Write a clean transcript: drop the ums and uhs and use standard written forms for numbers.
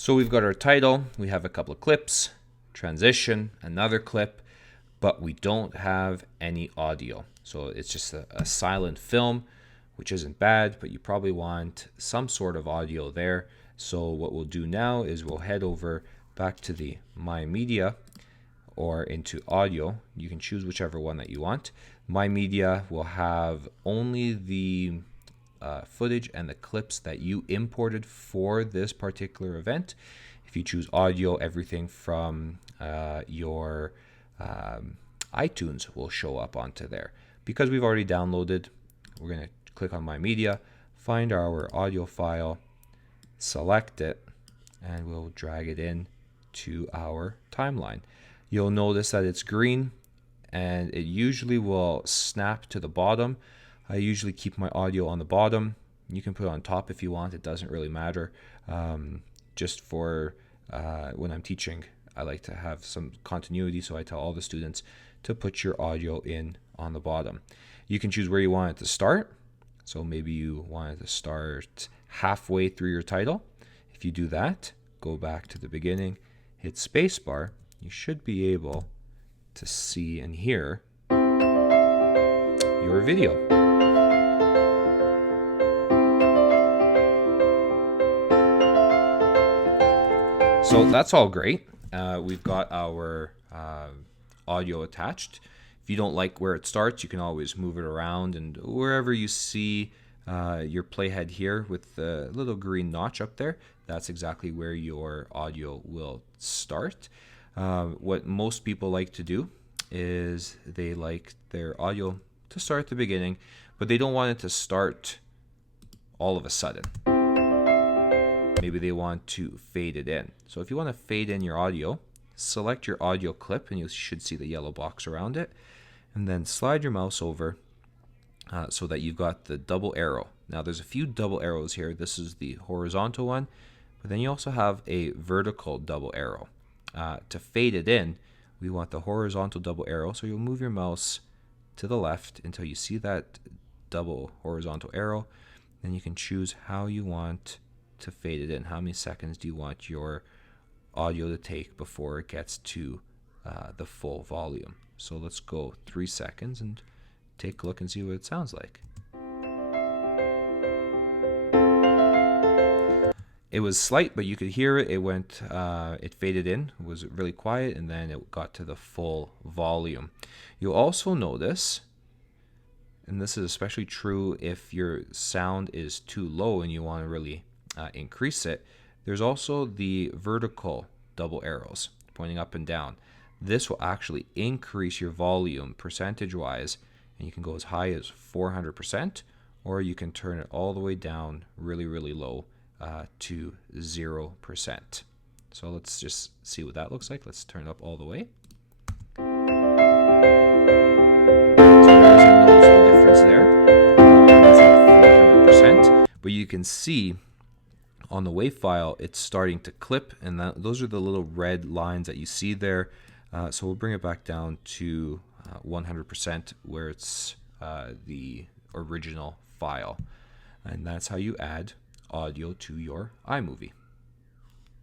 So we've got our title, we have a couple of clips, transition, another clip, but we don't have any audio. So it's just a silent film, which isn't bad, but you probably want some sort of audio there. So what we'll do now is we'll head over back to the My Media or into audio. You can choose whichever one that you want. My Media will have only the footage and the clips that you imported for this particular event. If you choose audio, everything from your iTunes will show up onto there. Because we've already downloaded, we're going to click on My Media, find our audio file, select it, and we'll drag it in to our timeline. You'll notice that it's green and it usually will snap to the bottom. I usually keep my audio on the bottom. You can put it on top if you want. It doesn't really matter. Just for when I'm teaching, I like to have some continuity, so I tell all the students to put your audio in on the bottom. You can choose where you want it to start. So maybe you want it to start halfway through your title. If you do that, go back to the beginning, hit spacebar, you should be able to see and hear your video. So that's all great. We've got our audio attached. If you don't like where it starts, you can always move it around, and wherever you see your playhead here with the little green notch up there, that's exactly where your audio will start. What most people like to do is they like their audio to start at the beginning, but they don't want it to start all of a sudden. Maybe they want to fade it in. So if you want to fade in your audio, select your audio clip, and you should see the yellow box around it, and then slide your mouse over so that you've got the double arrow. Now there's a few double arrows here. This is the horizontal one, but then you also have a vertical double arrow. To fade it in, we want the horizontal double arrow, so you'll move your mouse to the left until you see that double horizontal arrow. Then you can choose how you want to fade it in. How many seconds do you want your audio to take before it gets to the full volume? So let's go 3 seconds and take a look and see what it sounds like. It was slight, but you could hear it. It faded in. It was really quiet, and then it got to the full volume. You'll also notice, and this is especially true if your sound is too low and you want to really increase it, there's also the vertical double arrows pointing up and down. This will actually increase your volume percentage-wise, and you can go as high as 400%, or you can turn it all the way down really, really low to 0%. So let's just see what that looks like. Let's turn it up all the way. So there's a noticeable difference there. That's at 400%. But you can see on the WAV file, it's starting to clip, and those are the little red lines that you see there. So we'll bring it back down to 100%, where it's the original file. And that's how you add audio to your iMovie.